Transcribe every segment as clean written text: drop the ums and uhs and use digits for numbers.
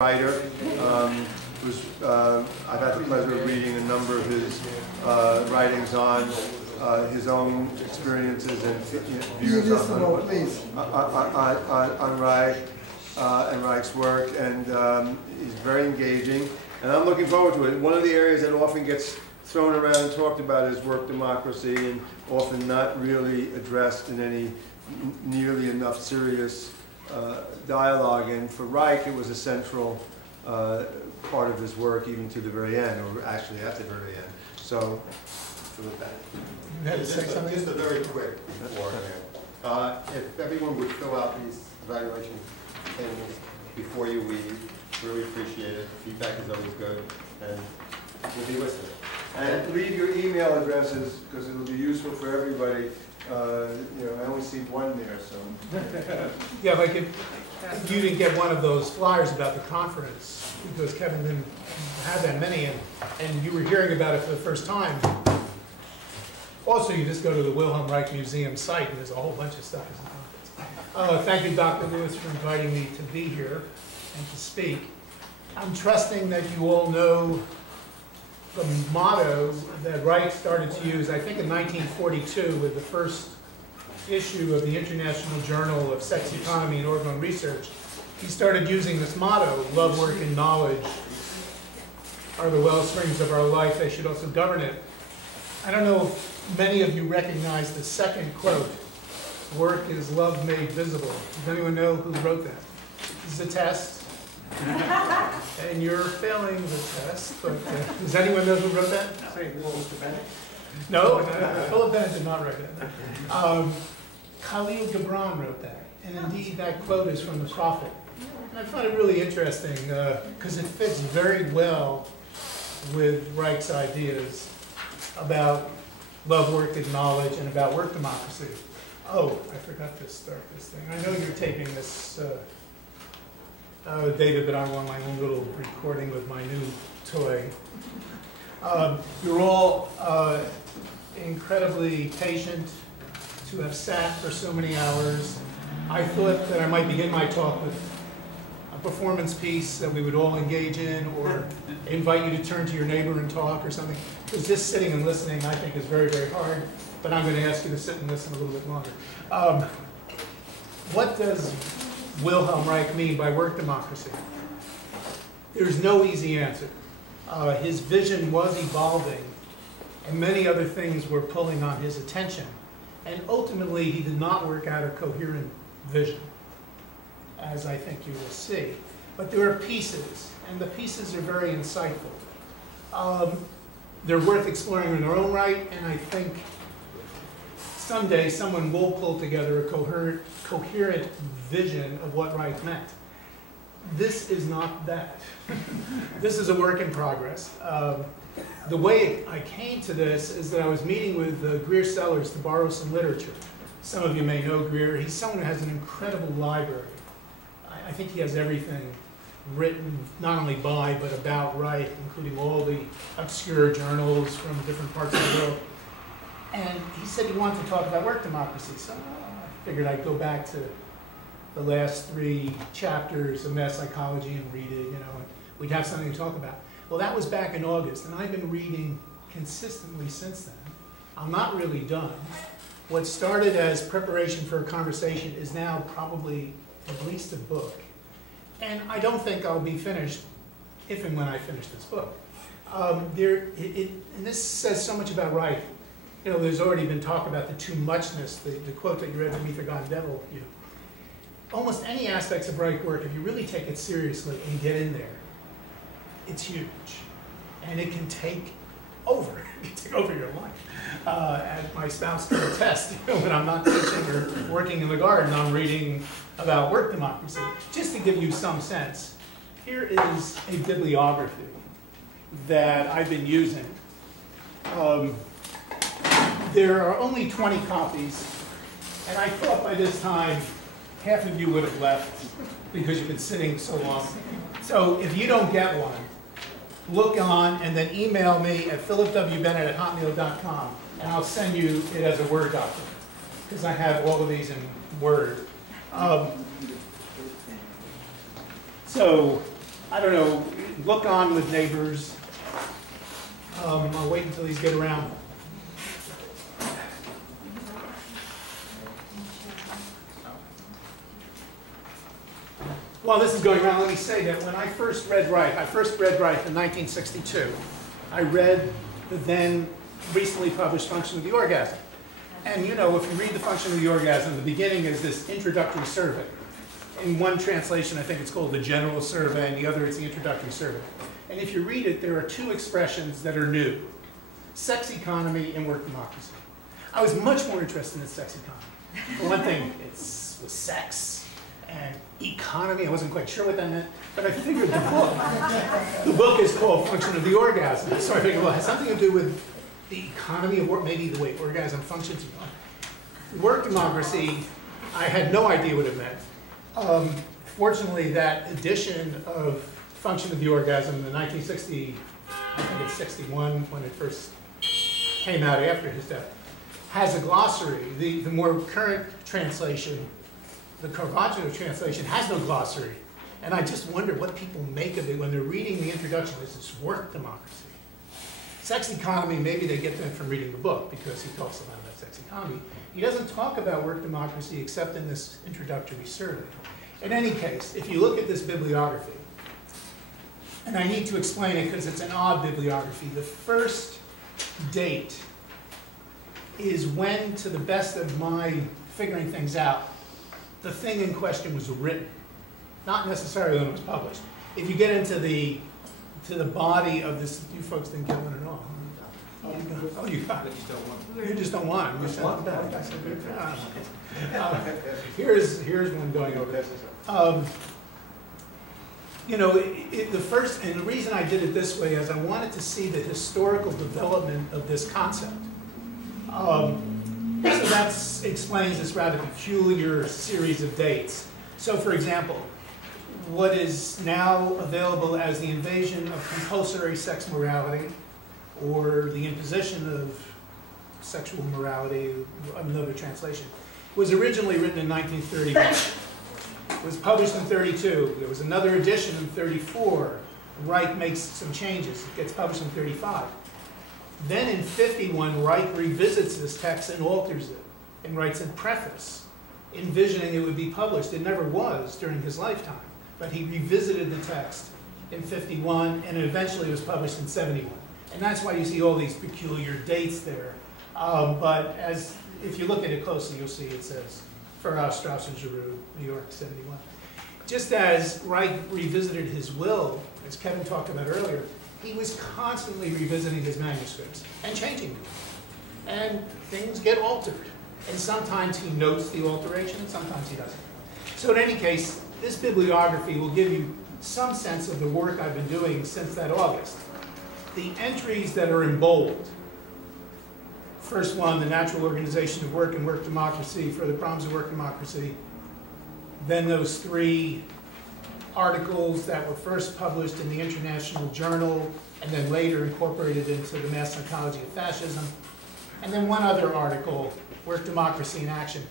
writer. I've had the pleasure of reading a number of his writings on his own experiences and views on Reich and Reich's work, and he's very engaging. And I'm looking forward to it. One of the areas that often gets thrown around and talked about is work democracy, and often not really addressed in any nearly enough serious dialogue. And for Reich, it was a central part of his work, even to the very end, or actually at the very end. So, with that. Just a very quick beforehand. If everyone would fill out these evaluation things before you leave, really appreciate it. Feedback is always good, and we'll be listening. And leave your email addresses, because it'll be useful for everybody. I only see one there, so. Yeah, like if you didn't get one of those flyers about the conference, because Kevin didn't have that many, and you were hearing about it for the first time. Also, you just go to the Wilhelm Reich Museum site, and there's a whole bunch of stuff as a conference. Thank you, Dr. Lewis, for inviting me to be here and to speak. I'm trusting that you all know the motto that Wright started to use, I think in 1942, with the first issue of the International Journal of Sex Economy and Organ Research. He started using this motto: love, work, and knowledge are the well springs of our life, they should also govern it. I don't know if many of you recognize the second quote: work is love made visible. Does anyone know who wrote that? This is a test. And you're failing the test, but does anyone know who wrote that? Mr. Bennett? No, Philip Bennett did not write that. Khalil Gibran wrote that, and indeed that quote is from the Prophet. And I find it really interesting because it fits very well with Reich's ideas about love, work, and knowledge, and about work democracy. Oh, I forgot to start this thing. I know you're taping this, David, but I'm on my own little recording with my new toy. You're all incredibly patient to have sat for so many hours. I thought that I might begin my talk with a performance piece that we would all engage in, or invite you to turn to your neighbor and talk or something. Because just sitting and listening, I think, is very, very hard. But I'm going to ask you to sit and listen a little bit longer. What does Wilhelm Reich mean by work democracy? There's no easy answer. His vision was evolving, and many other things were pulling on his attention. And ultimately, he did not work out a coherent vision, as I think you will see. But there are pieces, and the pieces are very insightful. They're worth exploring in their own right, and I think someday someone will pull together a coherent vision of what Reich meant. This is not that. This is a work in progress. The way I came to this is that I was meeting with Greer Sellers to borrow some literature. Some of you may know Greer. He's someone who has an incredible library. I think he has everything written not only by but about Reich, including all the obscure journals from different parts of the world. And he said he wanted to talk about work democracy, so I figured I'd go back to the last 3 chapters of mass psychology and read it, and we'd have something to talk about. Well, that was back in August, and I've been reading consistently since then. I'm not really done. What started as preparation for a conversation is now probably at least a book. And I don't think I'll be finished if and when I finish this book. And this says so much about Reich. There's already been talk about the too muchness, the quote that you read from Ether God Devil. Almost any aspects of Reich work, if you really take it seriously and get in there, it's huge. And it can take over. It can take over your life. As my spouse can attest, when I'm not teaching or working in the garden, I'm reading about work democracy. Just to give you some sense, here is a bibliography that I've been using. There are only 20 copies, and I thought by this time half of you would have left because you've been sitting so long. So if you don't get one, look on and then email me at philipwbennett@hotmail.com, and I'll send you it as a Word document, because I have all of these in Word. So I don't know, look on with neighbors. I'll wait until these get around. While this is going around, let me say that when I first read Wright, in 1962. I read the then recently published Function of the Orgasm. And you know, if you read the Function of the Orgasm, the beginning is this introductory survey. In one translation, I think it's called the General Survey, and the other it's the Introductory Survey. And if you read it, there are two expressions that are new: sex economy and work democracy. I was much more interested in sex economy. For one thing, it's with sex and economy. I wasn't quite sure what that meant, but I figured the book is called Function of the Orgasm. So I figured, well, it has something to do with the economy of work, maybe the way orgasm functions. Work democracy, I had no idea what it meant. Fortunately, that edition of Function of the Orgasm in the 1960, I think it's 61, when it first came out after his death, has a glossary. The more current translation, the Caravaggio translation, has no glossary. And I just wonder what people make of it when they're reading the introduction. This is work democracy. Sex economy, maybe they get that from reading the book because he talks about sex economy. He doesn't talk about work democracy except in this introductory survey. In any case, if you look at this bibliography, and I need to explain it because it's an odd bibliography, the first date is when, to the best of my figuring things out, the thing in question was written, not necessarily when it was published. If you get into the body of this, you folks didn't get one at all. Oh, you got it. You just don't want it. You sent it back. I said, here's one going over. You know, the first, and the reason I did it this way is I wanted to see the historical development of this concept. So that explains this rather peculiar series of dates. So, for example, what is now available as the invasion of compulsory sex morality, or the imposition of sexual morality, another translation, was originally written in 1931. It was published in 32. There was another edition in 34. Reich makes some changes. It gets published in 35. Then in 51, Reich revisits this text and alters it and writes a preface, envisioning it would be published. It never was during his lifetime, but he revisited the text in 51, and it eventually was published in 71. And that's why you see all these peculiar dates there. But if you look at it closely, you'll see it says Farrar, Strauss, and Giroux, New York, 71. Just as Reich revisited his will, as Kevin talked about earlier, he was constantly revisiting his manuscripts and changing them. And things get altered. And sometimes he notes the alteration, and sometimes he doesn't. So in any case, this bibliography will give you some sense of the work I've been doing since that August. The entries that are in bold, first one, the natural organization of work and work democracy for the problems of work democracy. Then those three articles that were first published in the International Journal and then later incorporated into the Mass Psychology of Fascism. And then one other article, Work Democracy in Action.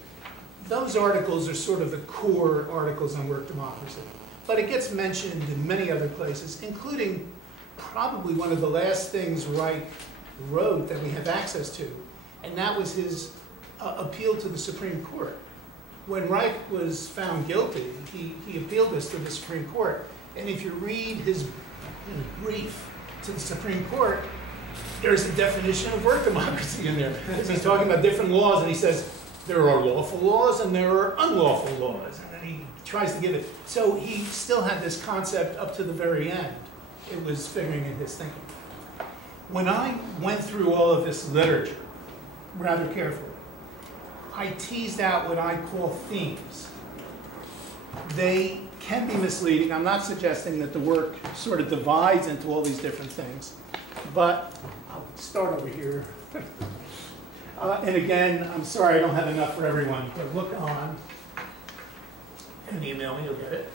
Those articles are sort of the core articles on work democracy. But it gets mentioned in many other places, including probably one of the last things Reich wrote that we have access to, and that was his appeal to the Supreme Court. When Reich was found guilty, he appealed this to the Supreme Court, and if you read his brief to the Supreme Court, there's a definition of work democracy in there. He's talking about different laws, and he says there are lawful laws and there are unlawful laws, and then he tries to give it. So he still had this concept up to the very end. It was figuring in his thinking. When I went through all of this literature rather carefully, I teased out what I call themes. They can be misleading. I'm not suggesting that the work sort of divides into all these different things, but I'll start over here. And again, I'm sorry I don't have enough for everyone, but look on and email me, you'll get it.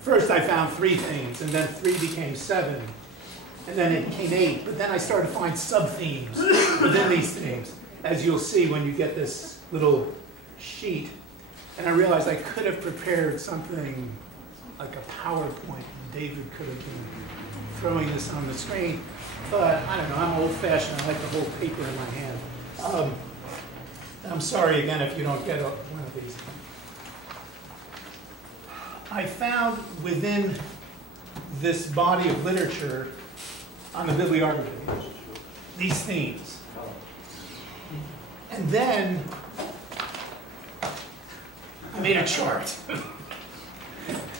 First I found 3 themes, and then 3 became 7, and then it became 8, but then I started to find sub-themes within these themes, as you'll see when you get this little sheet, and I realized I could have prepared something like a PowerPoint, and David could have been throwing this on the screen, but I don't know, I'm old-fashioned, I like to hold paper in my hand. I'm sorry again if you don't get one of these. I found within this body of literature on the bibliography these themes. And then I made a chart.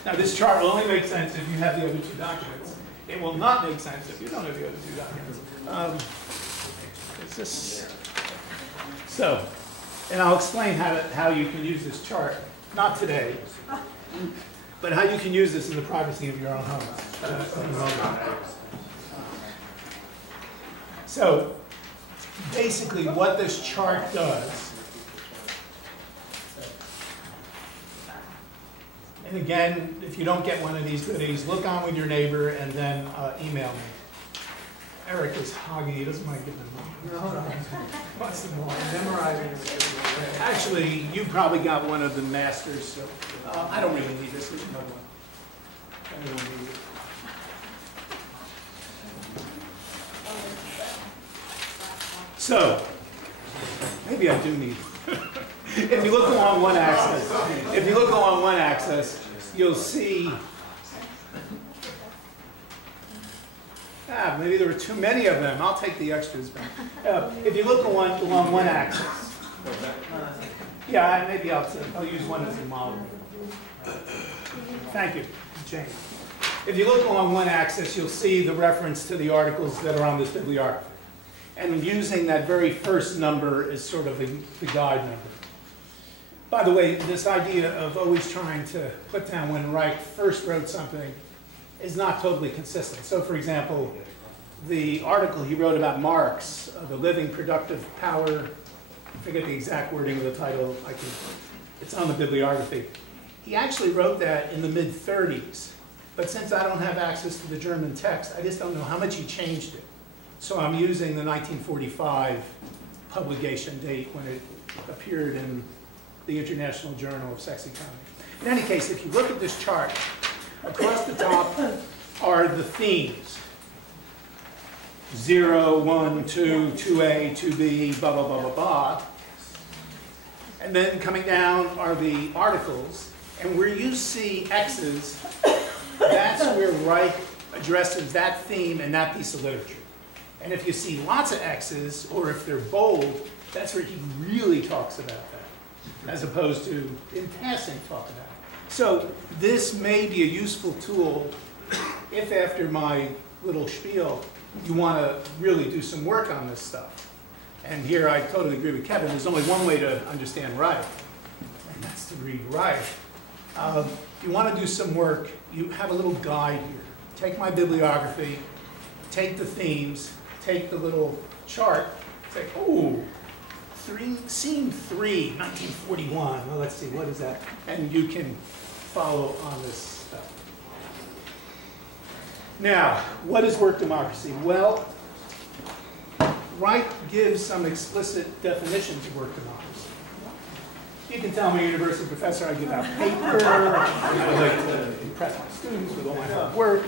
Now this chart will only make sense if you have the other two documents. It will not make sense if you don't have the other two documents. It's just so, and I'll explain how you can use this chart, not today, but how you can use this in the privacy of your own home. So basically what this chart does, and again, if you don't get one of these goodies, look on with your neighbor and then email me. Eric is hoggy, he doesn't mind giving them money. No. What's the more? Memorizing them. Actually, you probably got one of the masters, so I don't really need this. There's another one. I don't need it. So, maybe I do need it. If you look along one axis, you'll see. Maybe there were too many of them. I'll take the extras back. If you look along one axis, yeah, maybe I'll use one as a model. Thank you, Jane. If you look along one axis, you'll see the reference to the articles that are on this bibliography. And using that very first number is sort of the guide number. By the way, this idea of always trying to put down when Wright first wrote something is not totally consistent. So for example, the article he wrote about Marx, the living productive power, I forget the exact wording of the title, it's on the bibliography. He actually wrote that in the mid-30s, but since I don't have access to the German text, I just don't know how much he changed it. So I'm using the 1945 publication date when it appeared in the International Journal of Sex Economy. In any case, if you look at this chart, across the top are the themes. 0, 1, 2, 2A, 2B, blah, blah, blah, blah, blah. And then coming down are the articles. And where you see X's, that's where Reich addresses that theme and that piece of literature. And if you see lots of X's, or if they're bold, that's where he really talks about that, as opposed to in passing talk about it. So this may be a useful tool if after my little spiel you want to really do some work on this stuff. And here I totally agree with Kevin, there's only one way to understand Reich, and that's to read Reich. If you want to do some work, you have a little guide here. Take my bibliography, take the themes, take the little chart, say, oh, scene 3, 1941. Well, let's see, what is that? And you can follow on this stuff. Now, what is work democracy? Well, Wright gives some explicit definitions of work democracy. You can tell me, university professor, I give out paper, I like to impress my students with all my hard work.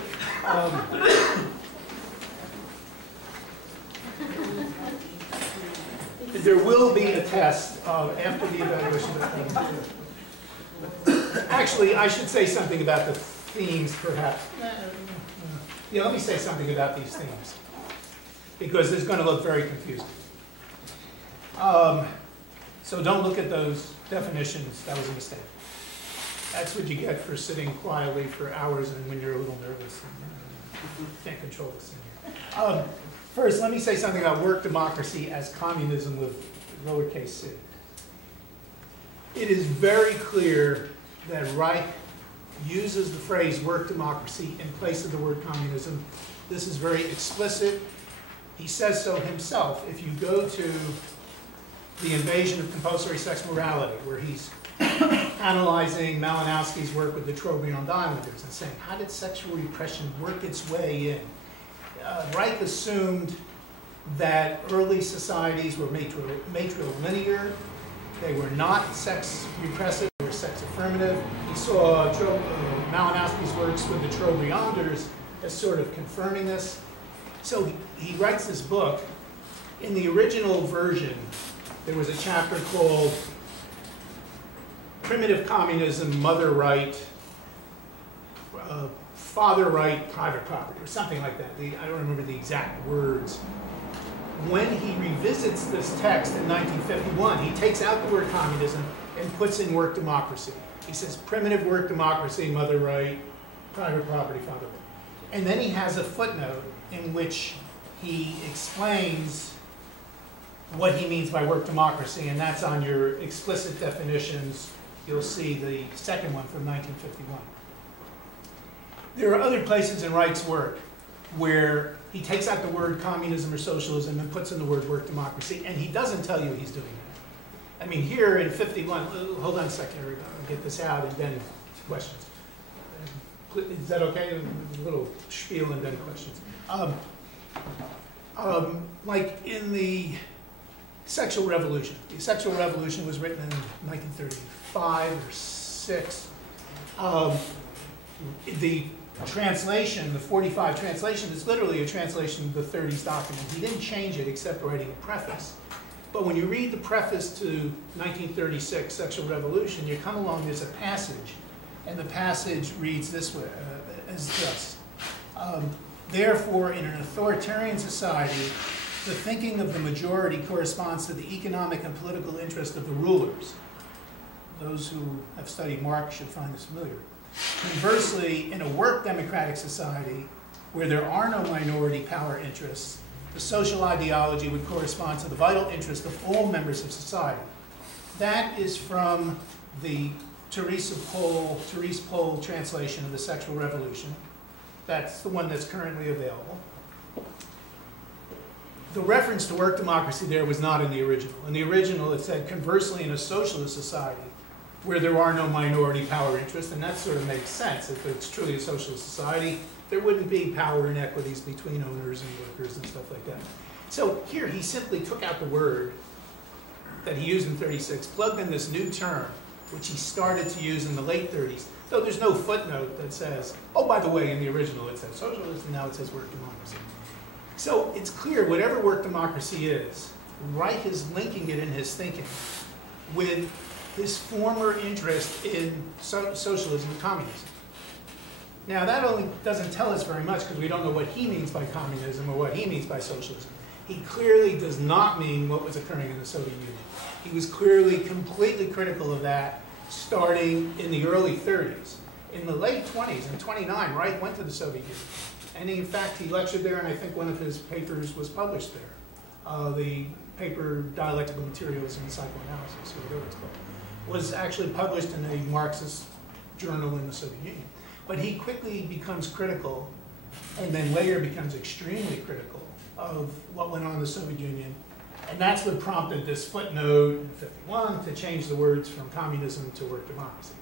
There will be a test after the evaluation of Actually, I should say something about the themes, perhaps. Yeah, let me say something about these themes, because it's going to look very confusing. So don't look at those definitions. That was a mistake. That's what you get for sitting quietly for hours and when you're a little nervous and can't control this in here. First, let me say something about work democracy as communism with lowercase c. It is very clear that Reich uses the phrase work democracy in place of the word communism. This is very explicit. He says so himself. If you go to the invasion of compulsory sex morality, where he's analyzing Malinowski's work with the Trobriand Islanders and saying, how did sexual repression work its way in? Reich assumed that early societies were matrilinear, They were not sex repressive, they were sex affirmative. He saw Malinowski's works with the Trobrianders as sort of confirming this. So he writes this book. In the original version, there was a chapter called Primitive Communism, Mother Right, Father Right, Private Property, or something like that. I don't remember the exact words. When he revisits this text in 1951, he takes out the word communism and puts in work democracy. He says primitive work democracy, mother right, private property, father right. And then he has a footnote in which he explains what he means by work democracy, and that's on your explicit definitions. You'll see the second one from 1951. There are other places in Reich's work where he takes out the word communism or socialism and puts in the word work democracy, and he doesn't tell you he's doing that. I mean, here in 51, hold on a second, everybody, I'll get this out and then questions. Is that okay? A little spiel and then questions. Like in the Sexual Revolution. The Sexual Revolution was written in 1935 or 6. The translation, the 45 translation, is literally a translation of the 30s document. He didn't change it except writing a preface. But when you read the preface to 1936 Sexual Revolution, you come along, there's a passage, and the passage reads this way, as thus. Therefore, in an authoritarian society, the thinking of the majority corresponds to the economic and political interest of the rulers. Those who have studied Marx should find this familiar. Conversely, in a work democratic society where there are no minority power interests, the social ideology would correspond to the vital interest of all members of society. That is from the Therese Pohl translation of the Sexual Revolution. That's the one that's currently available. The reference to work democracy there was not in the original. In the original, it said, conversely, in a socialist society where there are no minority power interests, and that sort of makes sense. If it's truly a socialist society, there wouldn't be power inequities between owners and workers and stuff like that. So here, he simply took out the word that he used in 36, plugged in this new term, which he started to use in the late 30s, though there's no footnote that says, oh, by the way, in the original it said socialist, and now it says work democracy. So it's clear, whatever work democracy is, Reich is linking it in his thinking with his former interest in socialism and communism. Now, that only doesn't tell us very much because we don't know what he means by communism or what he means by socialism. He clearly does not mean what was occurring in the Soviet Union. He was clearly completely critical of that starting in the early 30s. In the late 20s, in 29, Reich went to the Soviet Union. And in fact, he lectured there, and I think one of his papers was published there. The paper, Dialectical Materialism and Psychoanalysis, or whatever it's called, was actually published in a Marxist journal in the Soviet Union. But he quickly becomes critical, and then later becomes extremely critical of what went on in the Soviet Union. And that's what prompted this footnote in 51 to change the words from communism to work democracy.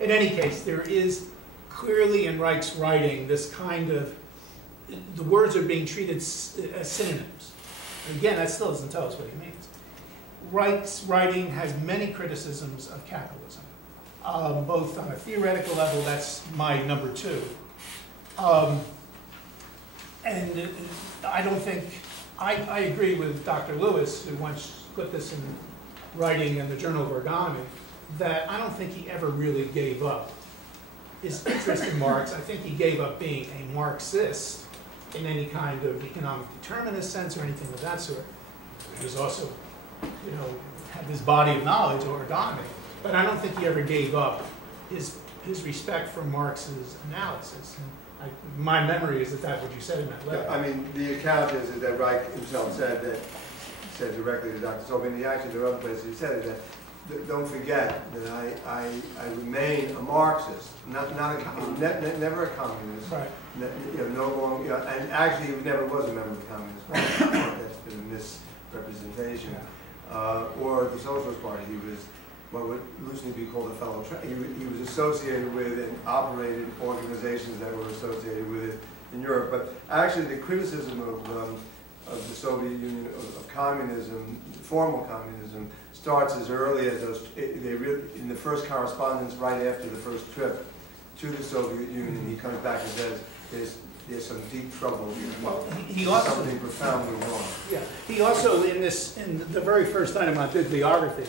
In any case, there is clearly in Reich's writing this kind of, the words are being treated as synonyms. And again, that still doesn't tell us what he means. Reich's writing has many criticisms of capitalism, both on a theoretical level, that's my number 2. And I don't think, I agree with Dr. Lewis, who once put this in writing in the Journal of Ergonomy, that I don't think he ever really gave up his interest in Marx. I think he gave up being a Marxist in any kind of economic determinist sense or anything of that sort. He was also, had this body of knowledge or ergonomy, but I don't think he ever gave up his respect for Marx's analysis. And my memory is that that's what you said in that letter. Yeah, I mean, the account is that Reich himself said directly to Dr. Tobin, actually there are other places he said it, that don't forget that I remain a Marxist, not never a communist. Right. No long, and actually he never was a member of the Communist Party. That's been a misrepresentation. Yeah. Or the Socialist Party. He was what would loosely be called a fellow. He was associated with and operated organizations that were associated with it in Europe. But actually, the criticism of the Soviet Union, of communism, formal communism, starts as early as those, in the first correspondence right after the first trip to the Soviet Union, he comes back and says, there's some deep trouble here. Well, he also, something profoundly wrong. Yeah, he also, in the very first item on bibliography,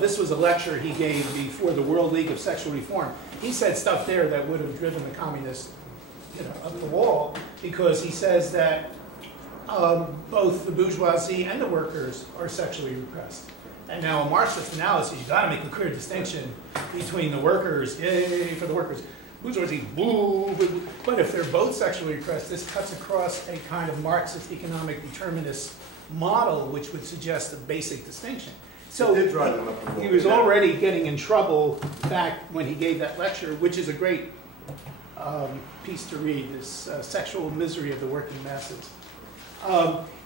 this was a lecture he gave before the World League of Sexual Reform. He said stuff there that would have driven the communists, up the wall, because he says that both the bourgeoisie and the workers are sexually repressed. And now a Marxist analysis, you've got to make a clear distinction between the workers, yay for the workers, bourgeoisie, boo, boo. But if they're both sexually repressed, this cuts across a kind of Marxist economic determinist model, which would suggest a basic distinction. So he was already getting in trouble back when he gave that lecture, which is a great piece to read, this Sexual Misery of the Working Masses.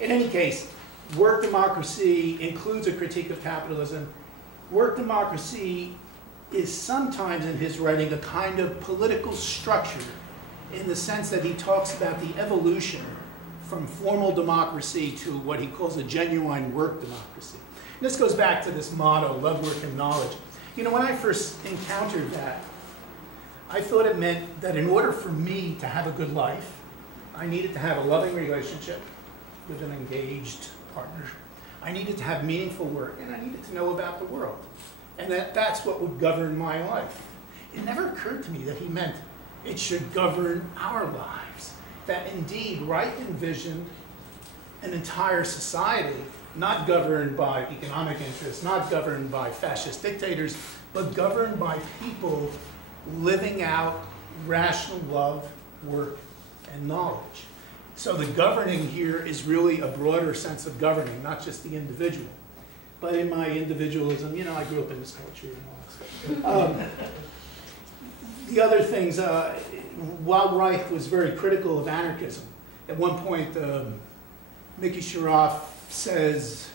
In any case, Work Democracy includes a critique of capitalism. Work Democracy is sometimes in his writing a kind of political structure in the sense that he talks about the evolution from formal democracy to what he calls a genuine work democracy. And this goes back to this motto, love, work, and knowledge. When I first encountered that, I thought it meant that in order for me to have a good life, I needed to have a loving relationship with an engaged partner. I needed to have meaningful work, and I needed to know about the world. And that's what would govern my life. It never occurred to me that he meant it should govern our lives. That indeed, Wright envisioned an entire society not governed by economic interests, not governed by fascist dictators, but governed by people living out rational love, work, and knowledge. So the governing here is really a broader sense of governing, not just the individual. But in my individualism, I grew up in this culture and all that stuff. The other things, while Reich was very critical of anarchism, at one point, Mickey Sharoff says,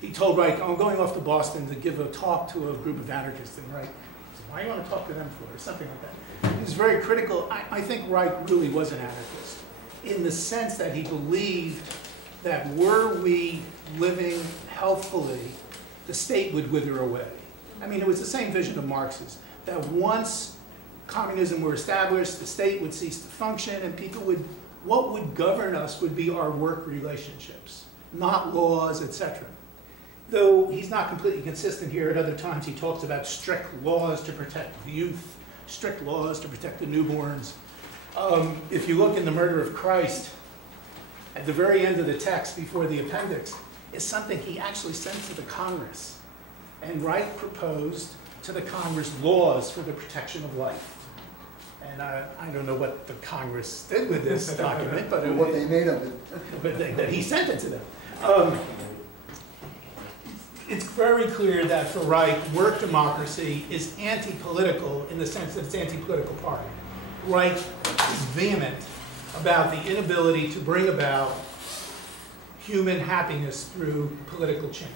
he told Reich, I'm going off to Boston to give a talk to a group of anarchists. And Reich said, why do you want to talk to them for? Or something like that. He was very critical. I think Reich really was an anarchist in the sense that he believed that were we living healthfully, the state would wither away. I mean, it was the same vision of Marx's, that once communism were established, the state would cease to function, and people would, what would govern us would be our work relationships, not laws, etc. Though he's not completely consistent here, at other times he talks about strict laws to protect the youth, strict laws to protect the newborns. If you look in The Murder of Christ, at the very end of the text before the appendix, is something he actually sent to the Congress. And Wright proposed to the Congress laws for the protection of life. And I don't know what the Congress did with this document, but what they made of it. But that he sent it to them. It's very clear that for Reich, work democracy is anti-political in the sense that it's anti-political party. Reich is vehement about the inability to bring about human happiness through political change.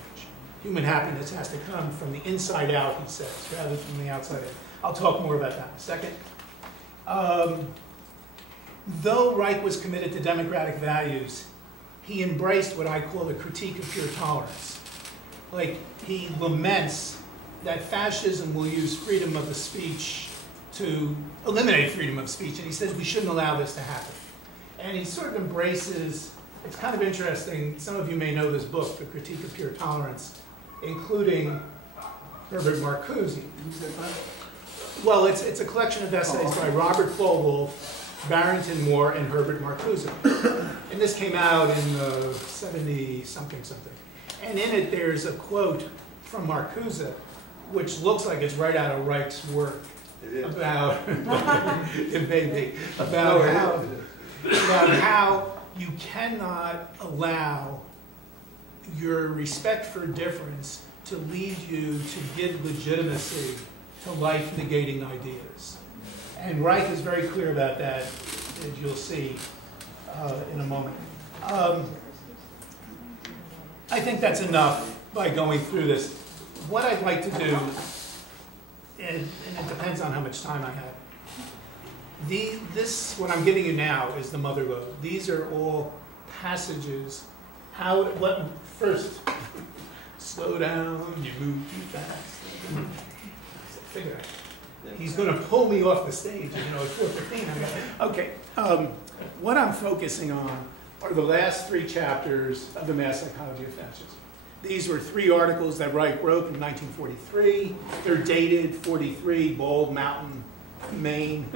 Human happiness has to come from the inside out, he says, rather than from the outside in. I'll talk more about that in a second. Though Reich was committed to democratic values, he embraced what I call the critique of pure tolerance. Like, he laments that fascism will use freedom of the speech to eliminate freedom of speech, and he says we shouldn't allow this to happen. And he sort of embraces, it's kind of interesting, some of you may know this book, The Critique of Pure Tolerance, including Herbert Marcuse. Well, it's a collection of essays by Robert Falwell, Barrington Moore, and Herbert Marcuse. And this came out in 70-something. And in it, there's a quote from Marcuse, which looks like it's right out of Reich's work about, it may be, about how you cannot allow your respect for difference to lead you to give legitimacy to life-negating ideas. And Reich is very clear about that, as you'll see in a moment. I think that's enough by going through this. What I'd like to do, and it depends on how much time I have, what I'm giving you now is the mother lode. These are all passages, first, slow down, you move too fast. Figure it. He's going to pull me off the stage, at 4:15. Okay, what I'm focusing on are the last 3 chapters of the Mass Psychology of Fascism. These were 3 articles that Wright wrote in 1943. They're dated 43, Bald Mountain, Maine.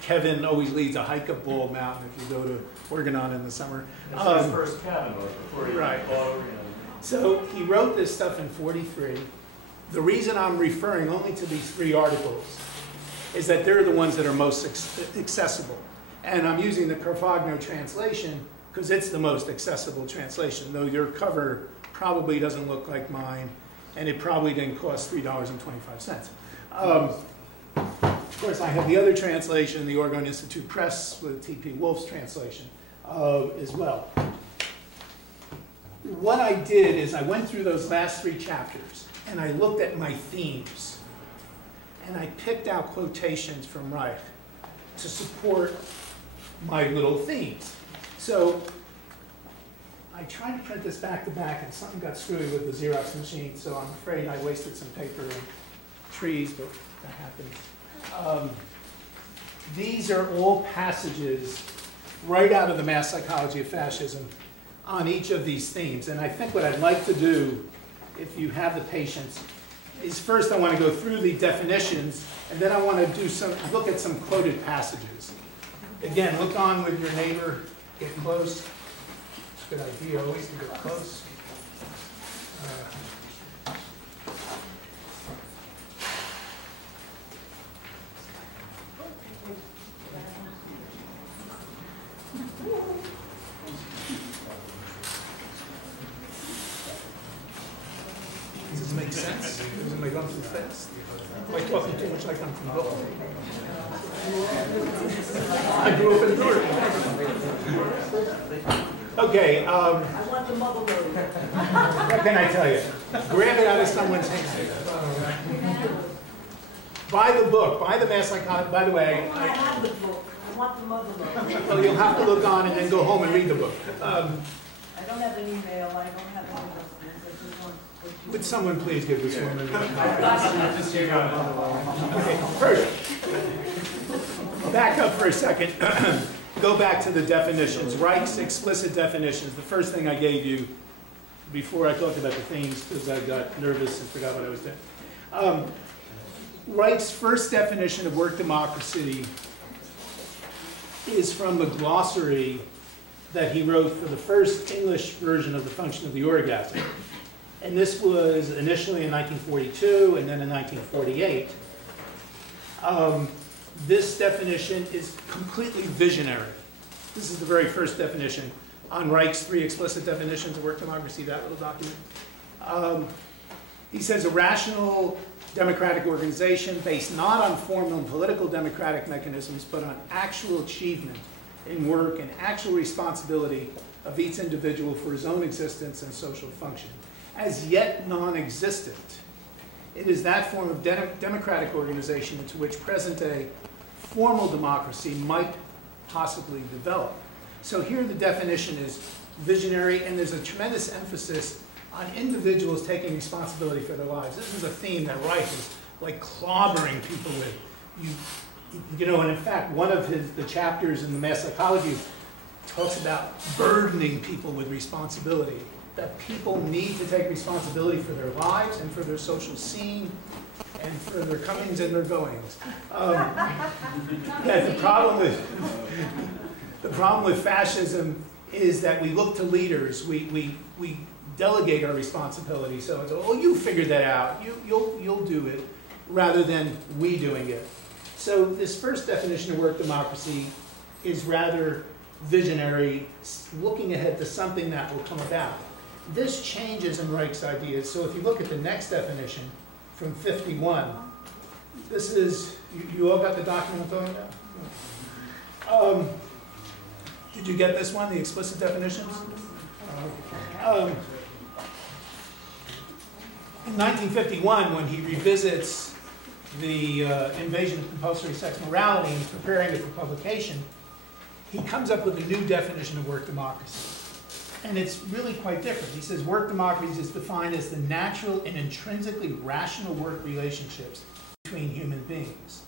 Kevin always leads a hike up Bald Mountain if you go to Organon in the summer. That's his first cabin before he right. Organon. So he wrote this stuff in 43. The reason I'm referring only to these 3 articles is that they're the ones that are most accessible. And I'm using the Carfagno translation because it's the most accessible translation, though your cover probably doesn't look like mine, and it probably didn't cost $3.25. Of course, I have the other translation, the Oregon Institute Press with T.P. Wolf's translation as well. What I did is I went through those last 3 chapters, and I looked at my themes, and I picked out quotations from Reich to support my little themes. So I tried to print this back to back, and something got screwy with the Xerox machine, so I'm afraid I wasted some paper and trees, but that happens. These are all passages right out of the Mass Psychology of Fascism on each of these themes. And I think what I'd like to do, if you have the patience, is first I want to go through the definitions, and then I want to look at some quoted passages. Again, look on with your neighbor, get close. It's a good idea always to get close. Does this make sense? Does it going too fast? Am I talking too much like I'm from Brooklyn? I grew up in Newark. Okay. I want the mother load. What can I tell you? Grab it out of someone's hand. Buy the book. Buy the Mass Psychology. By the way, I have the book. I want the mother load. well, you'll have to look on and then go home and read the book. I don't have an email. I don't have any of those things. I just want what you Would someone please give this woman? Okay, first, back up for a second. Go back to the definitions. Reich's explicit definitions. The first thing I gave you before I talked about the themes because I got nervous and forgot what I was doing. Reich's first definition of work democracy is from the glossary that he wrote for the first English version of the function of the orgasm. And this was initially in 1942 and then in 1948. This definition is completely visionary. This is the very first definition on Reich's 3 explicit definitions of work democracy, that little document. He says a rational democratic organization based not on formal and political democratic mechanisms, but on actual achievement in work and actual responsibility of each individual for his own existence and social function. As yet non-existent, it is that form of democratic organization into which present-day formal democracy might possibly develop. So here the definition is visionary, and there's a tremendous emphasis on individuals taking responsibility for their lives. This is a theme that Reich is like clobbering people with. You know, and in fact, one of the chapters in the Mass Psychology talks about burdening people with responsibility, that people need to take responsibility for their lives and for their social scene and for their comings and their goings. The problem with fascism is that we look to leaders. We delegate our responsibility. So it's, oh, you figured that out. You'll do it, rather than we doing it. So this first definition of work democracy is rather visionary, looking ahead to something that will come about. This changes in Reich's ideas. So if you look at the next definition from 51, this is, you all got the document I'm talking about? Did you get this one, the explicit definitions? In 1951, when he revisits the Invasion of Compulsory Sex Morality and he's preparing it for publication, he comes up with a new definition of work democracy. And it's really quite different. He says work democracy is defined as the natural and intrinsically rational work relationships between human beings.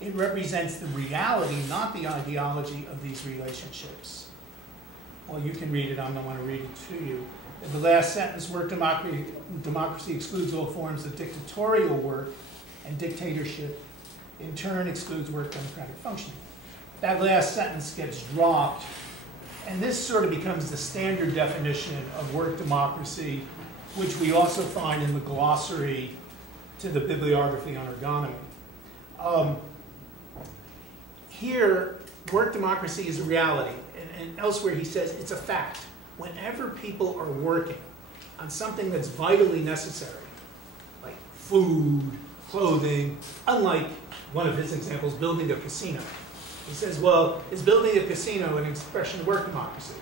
It represents the reality, not the ideology of these relationships. Well, you can read it. I'm not going to read it to you. In the last sentence, work democracy excludes all forms of dictatorial work, and dictatorship, in turn, excludes work democratic functioning. That last sentence gets dropped, and this sort of becomes the standard definition of work democracy, which we also find in the glossary to the bibliography on ergonomy. Here, work democracy is a reality, and elsewhere he says it's a fact. Whenever people are working on something that's vitally necessary, like food, clothing, unlike one of his examples, building a casino. He says, well, is building a casino an expression of work democracy?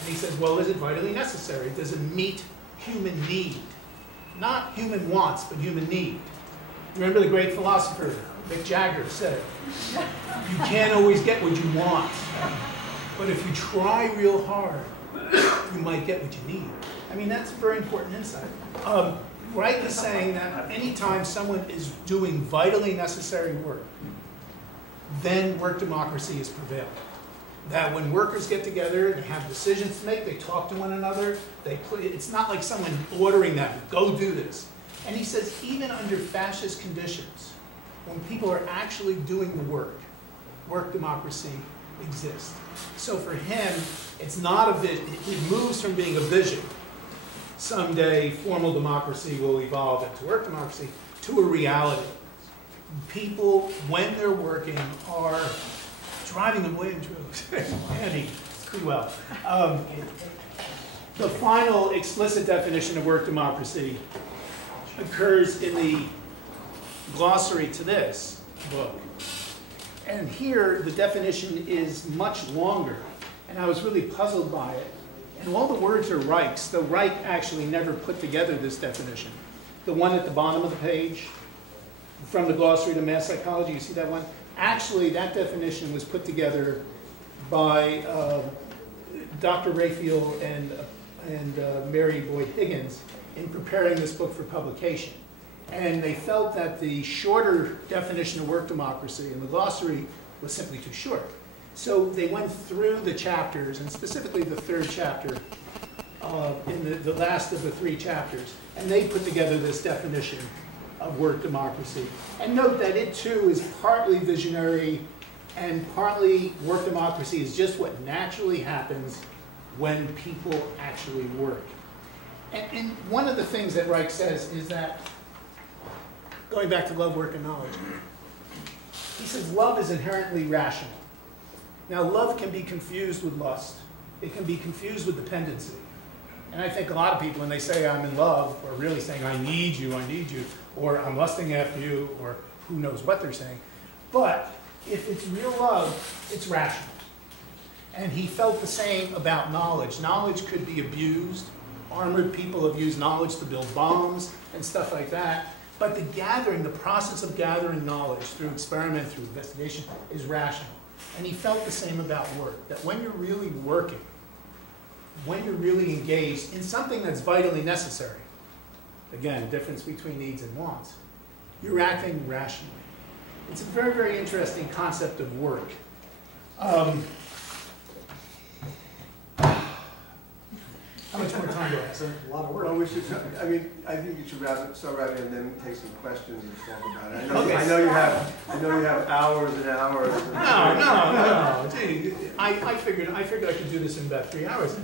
And he says, well, is it vitally necessary? Does it meet human need? Not human wants, but human need. Remember the great philosopher, Mick Jagger, said, you can't always get what you want, but if you try real hard, you might get what you need. I mean, that's a very important insight. Wright is saying that anytime someone is doing vitally necessary work, then work democracy is prevailing. That when workers get together, they have decisions to make, they talk to one another, it's not like someone ordering them, go do this. And he says even under fascist conditions, when people are actually doing the work democracy exists. So for him, it's not a vision. It moves from being a vision. Someday, formal democracy will evolve into work democracy, to a reality. People, when they're working, are driving them way into Andy, pretty well. The final explicit definition of work democracy occurs in the glossary to this book. And here, the definition is much longer, and I was really puzzled by it. And all the words are Reich's, though Reich actually never put together this definition. The one at the bottom of the page, from the glossary to mass psychology, you see that one? Actually, that definition was put together by Dr. Raphael and Mary Boyd Higgins in preparing this book for publication. And they felt that the shorter definition of work democracy in the glossary was simply too short. So they went through the chapters, and specifically the third chapter, in the last of the 3 chapters, and they put together this definition of work democracy. And note that it too is partly visionary and partly work democracy is just what naturally happens when people actually work. And one of the things that Reich says is that, going back to love, work, and knowledge, he says love is inherently rational. Now, love can be confused with lust. It can be confused with dependency. And I think a lot of people, when they say I'm in love, are really saying I need you, or I'm lusting after you, or who knows what they're saying. But if it's real love, it's rational. And he felt the same about knowledge. Knowledge could be abused. Armored people have used knowledge to build bombs and stuff like that. But the process of gathering knowledge through experiment, through investigation, is rational. And he felt the same about work, that when you're really working, when you're really engaged in something that's vitally necessary, again, difference between needs and wants, you're acting rationally. It's a very, very interesting concept of work. How much more time do I have? A lot of work. Well, we should, I think you should wrap it and then take some questions and talk about it. Okay. I know you have hours and hours. No. Gee, I figured I could do this in about 3 hours.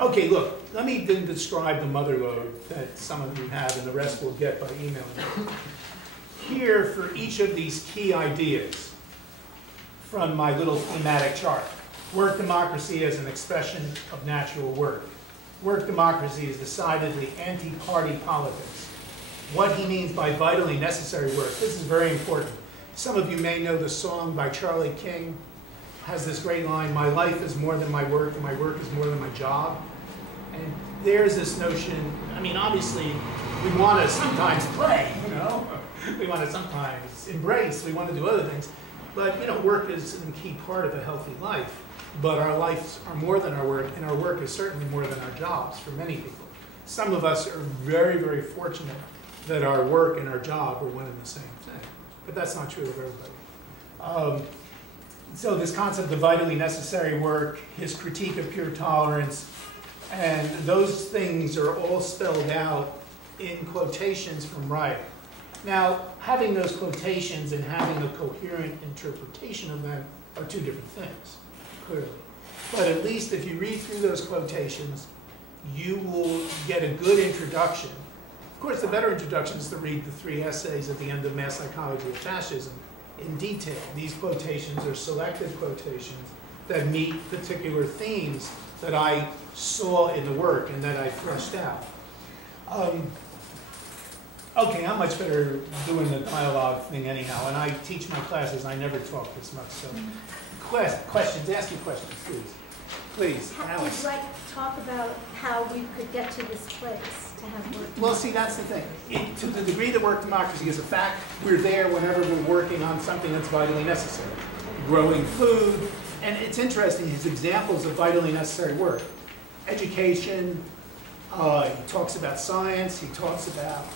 Okay, look, let me then describe the mother lode that some of you have and the rest will get by email. Here, for each of these key ideas from my little thematic chart, work democracy as an expression of natural work. Work democracy is decidedly anti-party politics. What he means by vitally necessary work, this is very important. Some of you may know the song by Charlie King, has this great line, my life is more than my work and my work is more than my job. And there's this notion, obviously we want to sometimes play, we want to sometimes embrace, we want to do other things. But, you know, work is a key part of a healthy life. But our lives are more than our work, and our work is certainly more than our jobs for many people. Some of us are very, very fortunate that our work and our job are one and the same thing. But that's not true of everybody. So this concept of vitally necessary work, his critique of pure tolerance, and those things are all spelled out in quotations from Wright. Now, having those quotations and having a coherent interpretation of them are two different things, clearly. But at least if you read through those quotations, you will get a good introduction. Of course, the better introduction is to read the 3 essays at the end of Mass Psychology of Fascism in detail. These quotations are selected quotations that meet particular themes that I saw in the work and that I fleshed out. Okay, I'm much better doing the dialogue thing anyhow, and I teach my classes, I never talk this much, so. Questions, ask your questions, please. Please, Alice. Would you like to talk about how we could get to this place to have work? Well, see, that's the thing. To the degree that work democracy is a fact, we're there whenever we're working on something that's vitally necessary. Growing food, and it's interesting, his examples of vitally necessary work. Education, he talks about science, he talks about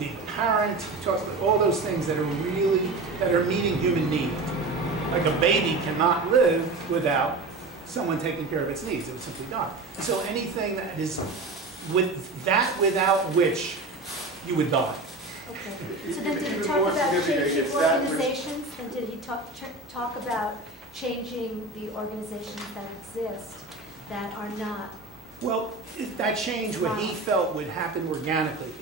being a parent, he talks about all those things that are meeting human need. Like a baby cannot live without someone taking care of its needs. It would simply die. So anything that is without which you would die. Okay. So then did he talk about changing organizations? And did he talk about changing the organizations that exist that are not? Well, that change, what he felt would happen organically.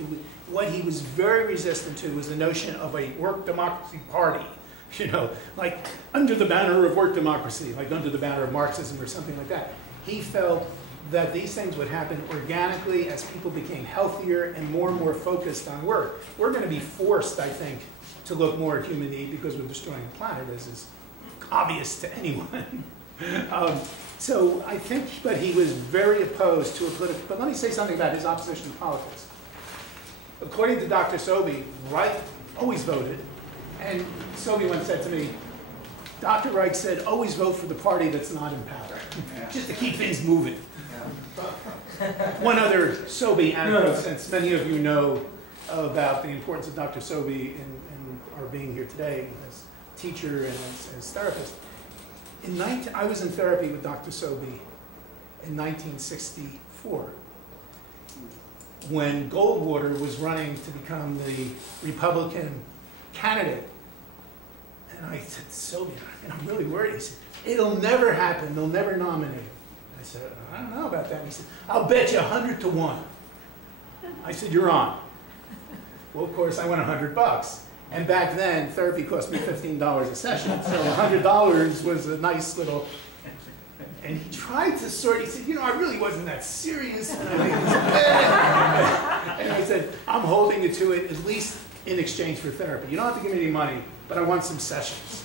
What he was very resistant to was the notion of a work democracy party. You know, like under the banner of work democracy, like under the banner of Marxism or something like that. He felt that these things would happen organically as people became healthier and more focused on work. We're going to be forced, I think, to look more at human need because we're destroying the planet, as is obvious to anyone. So I think, but he was very opposed to a political, but let me say something about his opposition to politics. According to Dr. Sobey, Wright always voted. And Sobey once said to me, Dr. Reich said, always vote for the party that's not in power, just to keep things moving. One other Sobey anecdote, since many of you know about the importance of Dr. Sobey in our being here today as teacher and as therapist. I was in therapy with Dr. Sobey in 1964 when Goldwater was running to become the Republican candidate. And I said, Sobey, I'm really worried. He said, it'll never happen. They'll never nominate him. I said, I don't know about that. And he said, I'll bet you 100 to 1. I said, you're on. Well, of course, I won $100. And back then, therapy cost me $15 a session. So $100 was a nice little... And he tried to he said, you know, I really wasn't that serious. And I said, I'm holding you to it, at least in exchange for therapy. You don't have to give me any money, but I want some sessions.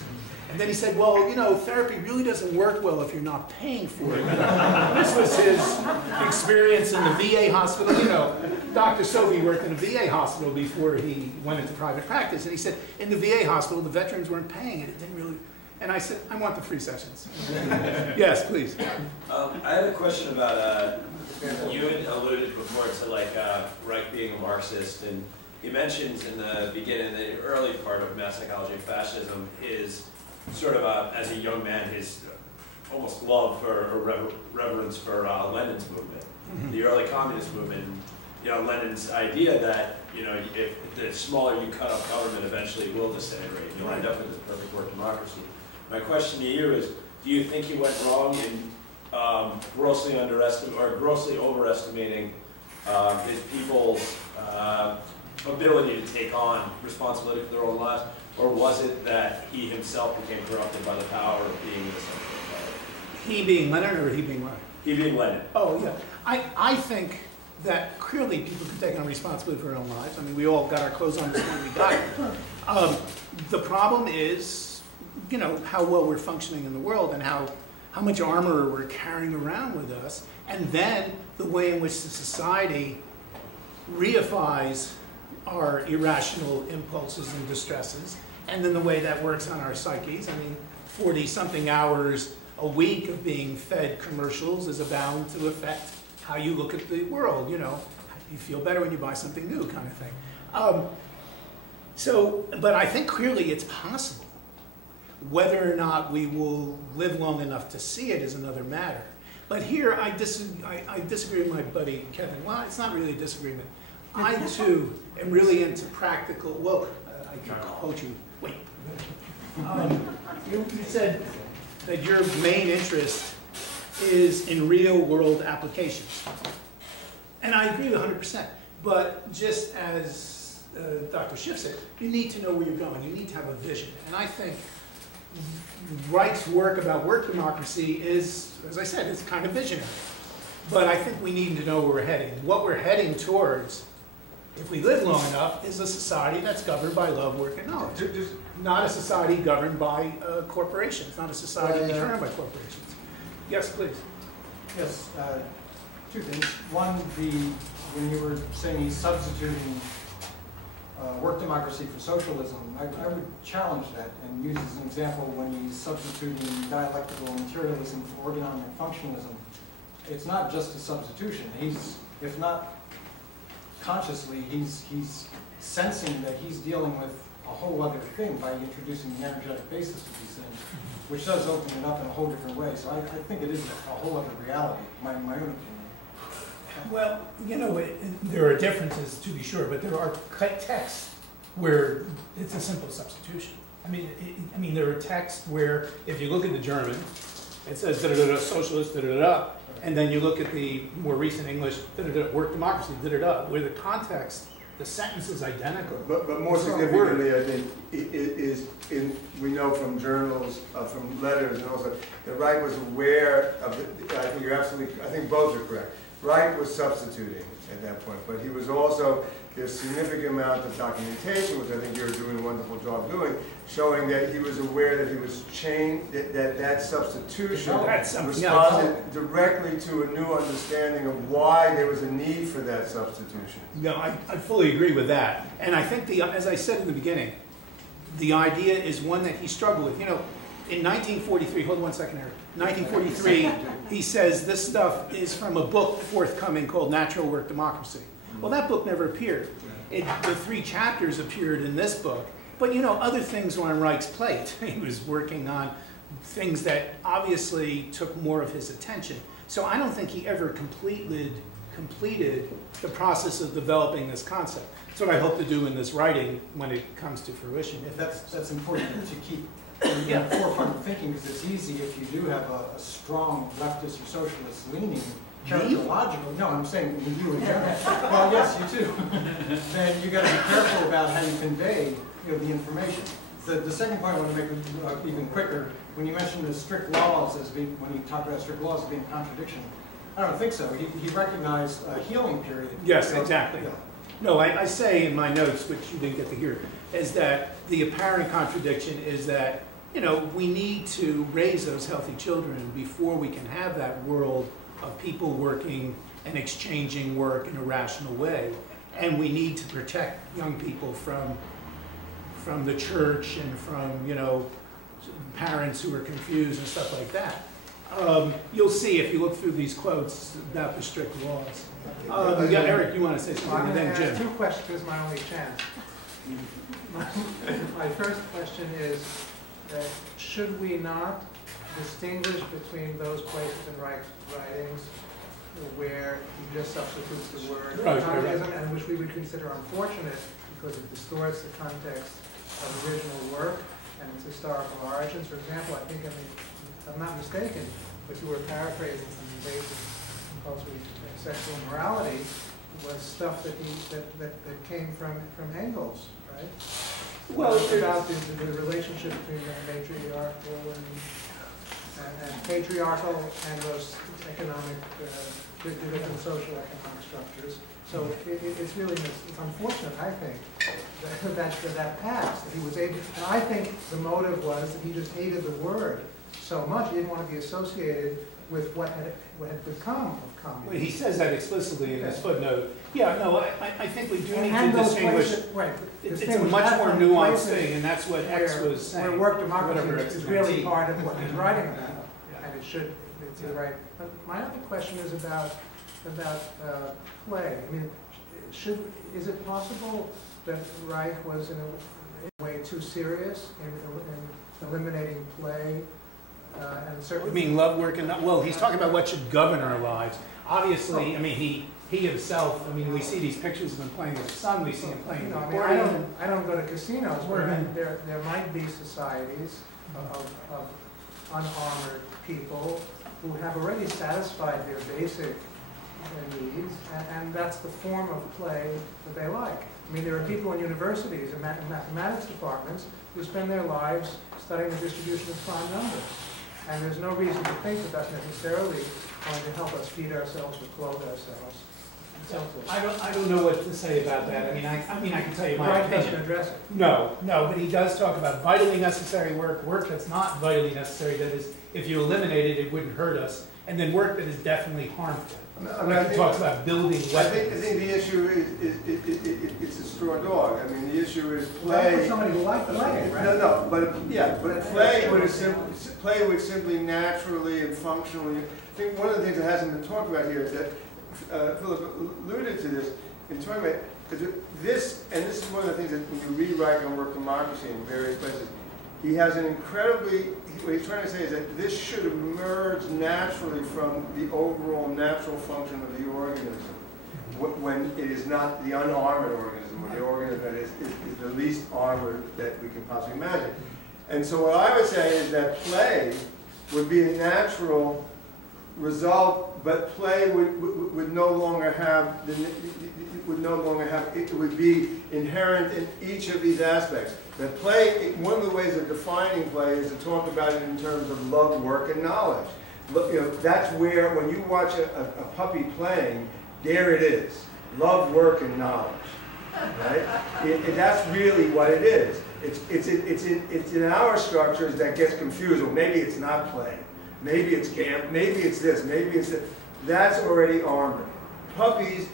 And then he said, well, you know, therapy really doesn't work well if you're not paying for it. This was his experience in the VA hospital. You know, Dr. Sobey worked in a VA hospital before he went into private practice. And he said, in the VA hospital, the veterans weren't paying and it didn't really... And I said, I want the free sessions. Yes, please. I had a question about, you had alluded before to like Reich being a Marxist, and he mentions in the beginning, the early part of Mass Psychology of Fascism, his sort of, as a young man, his almost love for, or reverence for Lenin's movement, the early communist movement. You know, Lenin's idea that, you know, if the smaller you cut off government, eventually it will disintegrate. You'll end up with this perfect work democracy. My question to you is, do you think he went wrong in grossly overestimating his people's ability to take on responsibility for their own lives, or was it that he himself became corrupted by the power of being the central power? He being Lenin or he being Reich? He being Lenin. Oh, yeah. I think that clearly people can take on responsibility for their own lives. I mean, we all got our clothes on this when we got it. The problem is, you know, how well we're functioning in the world and how much armor we're carrying around with us, and then the way in which the society reifies our irrational impulses and distresses, and then the way that works on our psyches. I mean, 40-something hours a week of being fed commercials is bound to affect how you look at the world. You know, you feel better when you buy something new, kind of thing. But I think clearly it's possible. Whether or not we will live long enough to see it is another matter. But here I disagree with my buddy Kevin. Well, it's not really a disagreement. I too am really into practical. Well, I can quote you. Wait. You said that your main interest is in real-world applications, and I agree 100%. But just as Dr. Schiff said, you need to know where you're going. You need to have a vision, and I think Reich's work about work democracy is, as I said, it's kind of visionary. But I think we need to know where we're heading. What we're heading towards, if we live long enough, is a society that's governed by love, work, and knowledge. Not a society governed by corporations, not a society determined by corporations. Yes, please. Yes, two things. One, when you were saying he's substituting work democracy for socialism, I would challenge that and use as an example when he's substituting dialectical materialism for ergonomic functionalism. It's not just a substitution. He's, if not consciously, he's sensing that he's dealing with a whole other thing by introducing the energetic basis of these things, which does open it up in a whole different way. So I think it is a whole other reality, my own opinion. Well, you know, there are differences to be sure, but there are texts where it's a simple substitution. I mean, there are texts where, if you look at the German, it says da-da-da-da, socialist, da-da-da-da, and then you look at the more recent English, da-da-da, work democracy, da-da-da, where the context, the sentence is identical. But more significantly, I think, we know from journals, from letters, and also that Wright was aware of it. I think you're absolutely, I think both are correct. Wright was substituting at that point, but he was also, there's a significant amount of documentation, which I think you're doing a wonderful job doing, showing that he was aware that he was changed, that substitution responded directly to a new understanding of why there was a need for that substitution. No, I fully agree with that. And I think, as I said in the beginning, the idea is one that he struggled with. You know, in 1943, hold on one second here, 1943, he says this stuff is from a book forthcoming called Natural Work Democracy. Well, that book never appeared. The 3 chapters appeared in this book, but you know, other things were on Reich's plate. He was working on things that obviously took more of his attention. So I don't think he ever completed the process of developing this concept. That's what I hope to do in this writing when it comes to fruition. That's important to keep in the forefront of thinking, because it's easy if you do have a strong leftist or socialist leaning, characterological. No, I'm saying you in general. Well, yes, you too. Then you got to be careful about how you convey the information. The second point I want to make even quicker. When you mentioned the strict laws when you talked about strict laws as being a contradiction, I don't think so. He recognized a healing period. Yes, exactly. Yeah. No, I say in my notes, which you didn't get to hear, is that the apparent contradiction is that, you know, we need to raise those healthy children before we can have that world of people working and exchanging work in a rational way. And we need to protect young people from the church and from, you know, parents who are confused and stuff like that. You'll see if you look through these quotes about the strict laws. Yeah, Eric, you want to say something? And then Jim. 2 questions, this is my only chance. My first question is, should we not distinguish between those places in Reich's writings where he just substitutes the word communism, and which we would consider unfortunate because it distorts the context of original work and its historical origins? For example, I think, if I'm not mistaken, but you were paraphrasing some invasive compulsory sexual immorality was stuff that came from Engels, right? Well, about the relationship between the matriarchal and patriarchal and those economic, different social economic structures. So it's really it's unfortunate, I think, that passed. That he was able, and I think the motive was that he just hated the word so much. He didn't want to be associated with what had become of communism. Well, he says that explicitly in his footnote. Yeah, no, I think we do need And to those distinguish. places- right, It's a distinguish much that more from nuanced places thing, and that's what X was saying. Where work democracy whatever is X really meant. part of what he's writing about, Yeah. and it should, it's right. But my other question is about play. I mean, is it possible that Reich was in a way too serious in eliminating play? And I certainly, mean, love, work, and not, well, he's talking about what should govern our lives. Obviously, I mean, he himself, I mean, we see these pictures of him playing with his son, we see him playing you the know, I mean, accordion. I don't go to casinos, but Mhm. there might be societies of unarmored people who have already satisfied their basic needs, and that's the form of play that they like. I mean, there are people in universities and mathematics departments who spend their lives studying the distribution of prime numbers. And there's no reason to think that that's necessarily going to help us feed ourselves or clothe ourselves. And so forth. I don't know what to say about that. I mean, I can tell you my Reich opinion. doesn't address it. No, but he does talk about vitally necessary work that's not vitally necessary, that is, if you eliminate it, it wouldn't hurt us, and then work that is definitely harmful. I mean, Like he talks about building I weapons. think the issue is it's a straw dog. I mean, the issue is Well, that's for play. somebody who likes playing, right? No, but play would simply naturally and functionally. I think one of the things that hasn't been talked about here is that Philip alluded to this in talking about this, and this is one of the things that when you read Reich on work democracy in various places, he has an incredibly. What he's trying to say is that this should emerge naturally from the overall natural function of the organism, when it is not the unarmored organism, or the organism that is the least armored that we can possibly imagine. And so what I would say is that play would be a natural result, but play would no longer have it would be inherent in each of these aspects. That play, one of the ways of defining play is to talk about it in terms of love, work, and knowledge. Look, you know, that's where, when you watch a puppy playing, there it is. Love, work, and knowledge. Right? That's really what it is. It's in our structures that gets confused. Well, maybe it's not play. Maybe it's camp. Maybe it's this. Maybe it's that. That's already armored. Puppies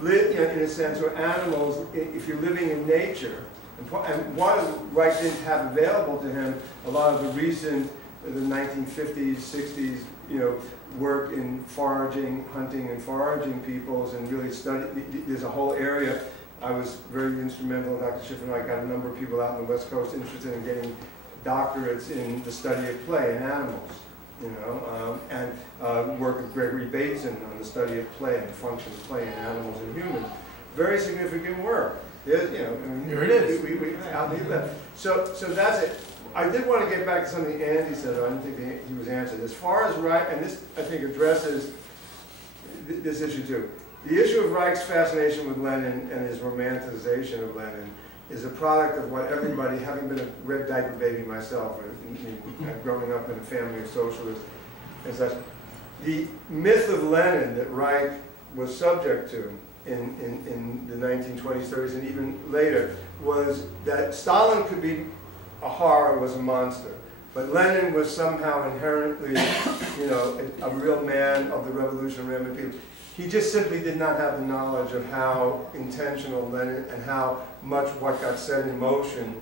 live, in a sense, or animals, if you're living in nature. And one of Wright didn't have available to him a lot of the recent, the 1950s, 60s, work in foraging, hunting and foraging peoples, and really study. There's a whole area. I was very instrumental. Dr. Schiff and I got a number of people out on the West Coast interested in getting doctorates in the study of play in animals, and work with Gregory Bateson on the study of play and the function of play in animals and humans. Very significant work. There's, Here it is. We out in the left. So that's it. I did want to get back to something Andy said, though I didn't think he was answered. As far as Reich, and this I think addresses this issue too. The issue of Reich's fascination with Lenin and his romanticization of Lenin is a product of what everybody, having been a red diaper baby myself, growing up in a family of socialists and such, the myth of Lenin that Reich was subject to in the 1920s, 30s, and even later, was that Stalin could be a horror, was a monster, but Lenin was somehow inherently, a real man of the revolution, Roman people. He just simply did not have the knowledge of how intentional Lenin and how much what got set in motion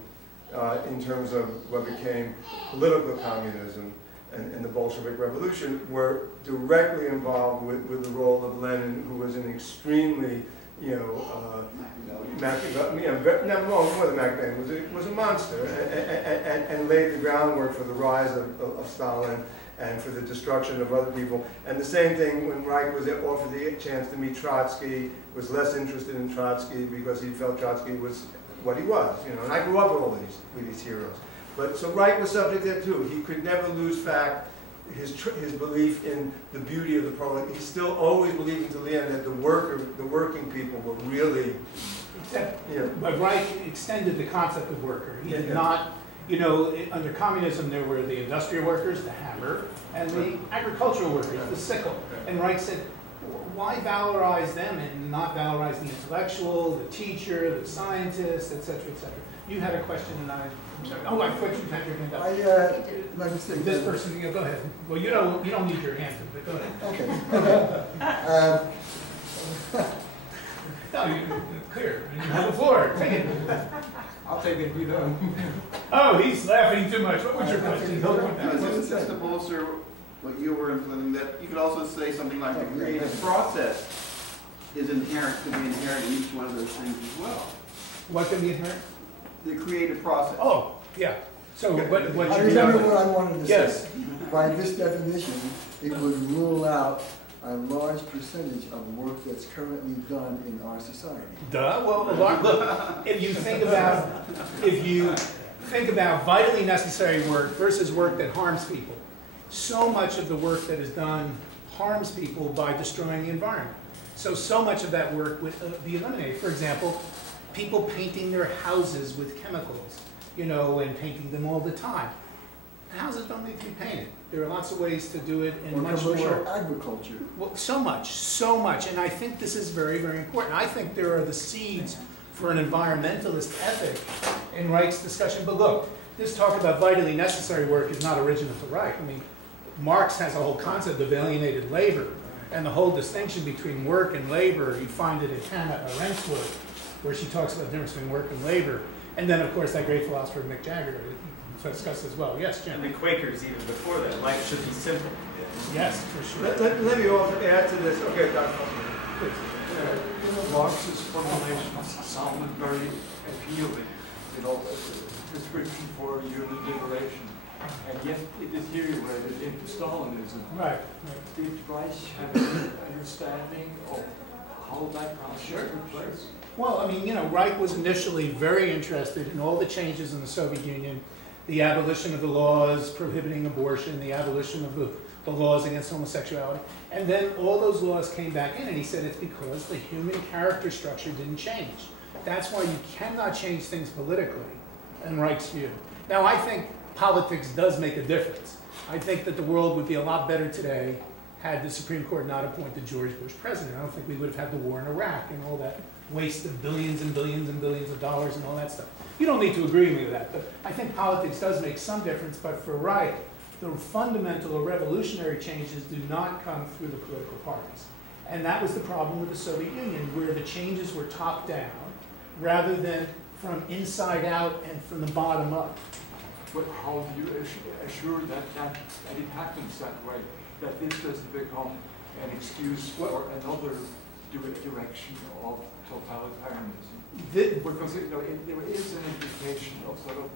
in terms of what became political communism and the Bolshevik Revolution were directly involved with the role of Lenin, who was an extremely, more than Machiavellian, was a monster, and laid the groundwork for the rise of Stalin and for the destruction of other people. And the same thing when Reich was offered the chance to meet Trotsky, was less interested in Trotsky because he felt Trotsky was what he was, and I grew up with these heroes. But so Reich was subject to that too. He could never lose his belief in the beauty of the proletariat. He still always believed until the end that the working people were really. But Reich extended the concept of worker. He did not, under communism there were the industrial workers, the hammer, and the agricultural workers, the sickle. And Reich said, why valorize them and not valorize the intellectual, the teacher, the scientist, etc., etc.? You had a question and I'm sorry. Oh, I thought you had your hand up. Like I said, This person, go ahead. Well, you don't need your hand, but go ahead. Okay. No, you're clear. You have the floor. Take it. I'll take it if you don't. Oh, he's laughing too much. What was your question? Just to bolster what you were implementing, that you could also say something like the creative process is inherent, could be inherent in each one of those things as well. What can be inherent? The creative process. Oh, yeah. So what I you remember what I wanted to Yes. say. By this definition, it would rule out a large percentage of work that's currently done in our society. Duh. Well, look, if you think about vitally necessary work versus work that harms people, so much of the work that is done harms people by destroying the environment. So much of that work would be eliminated. For example, people painting their houses with chemicals, and painting them all the time. Houses don't need to be painted. There are lots of ways to do it in much more. Commercial agriculture. Well, so much. And I think this is very, very important. I think there are the seeds for an environmentalist ethic in Reich's discussion. But look, this talk about vitally necessary work is not original to Reich. I mean, Marx has a whole concept of alienated labor, and the whole distinction between work and labor. You find it in Hannah Arendt's work, where she talks about the difference between work and labor. And then, of course, that great philosopher Mick Jagger discussed as well. Yes, Jim? And the Quakers, even before that, life should be simple. Yes, for sure. Let me also add to this. Okay, Dr. Please. Marx's formulations sounded very appealing, prescription for human liberation, and yet it deteriorated into Stalinism. Right. Did Reich have an understanding of how that process took place? Well, I mean, Reich was initially very interested in all the changes in the Soviet Union, the abolition of the laws prohibiting abortion, the abolition of the laws against homosexuality. And then all those laws came back in, and he said it's because the human character structure didn't change. That's why you cannot change things politically, in Reich's view. Now, I think politics does make a difference. I think that the world would be a lot better today had the Supreme Court not appointed George Bush president. I don't think we would have had the war in Iraq and all that waste of billions and billions and billions of dollars and all that stuff. You don't need to agree with me with that, but I think politics does make some difference. But for Reich, the fundamental or revolutionary changes do not come through the political parties. And that was the problem with the Soviet Union, where the changes were top down rather than from inside out and from the bottom up. But how do you assure that it happens that way, that this doesn't become an excuse for another direction of totalitarianism? Because there is an implication of sort of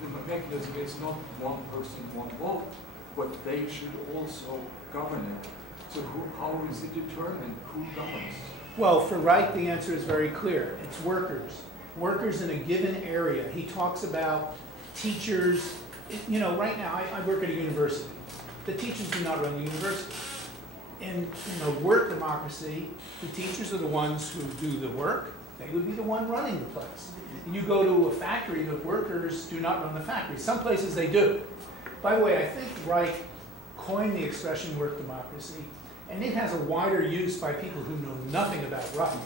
the mechanism is not one person, one vote, but they should also govern it. So how is it determined who governs? Well, for Reich, the answer is very clear. It's workers. Workers in a given area. He talks about teachers. Right now, I work at a university. The teachers do not run the university. In a work democracy, the teachers are the ones who do the work. They would be the one running the place. You go to a factory, the workers do not run the factory. Some places they do. By the way, I think Reich coined the expression work democracy, and it has a wider use by people who know nothing about Reich.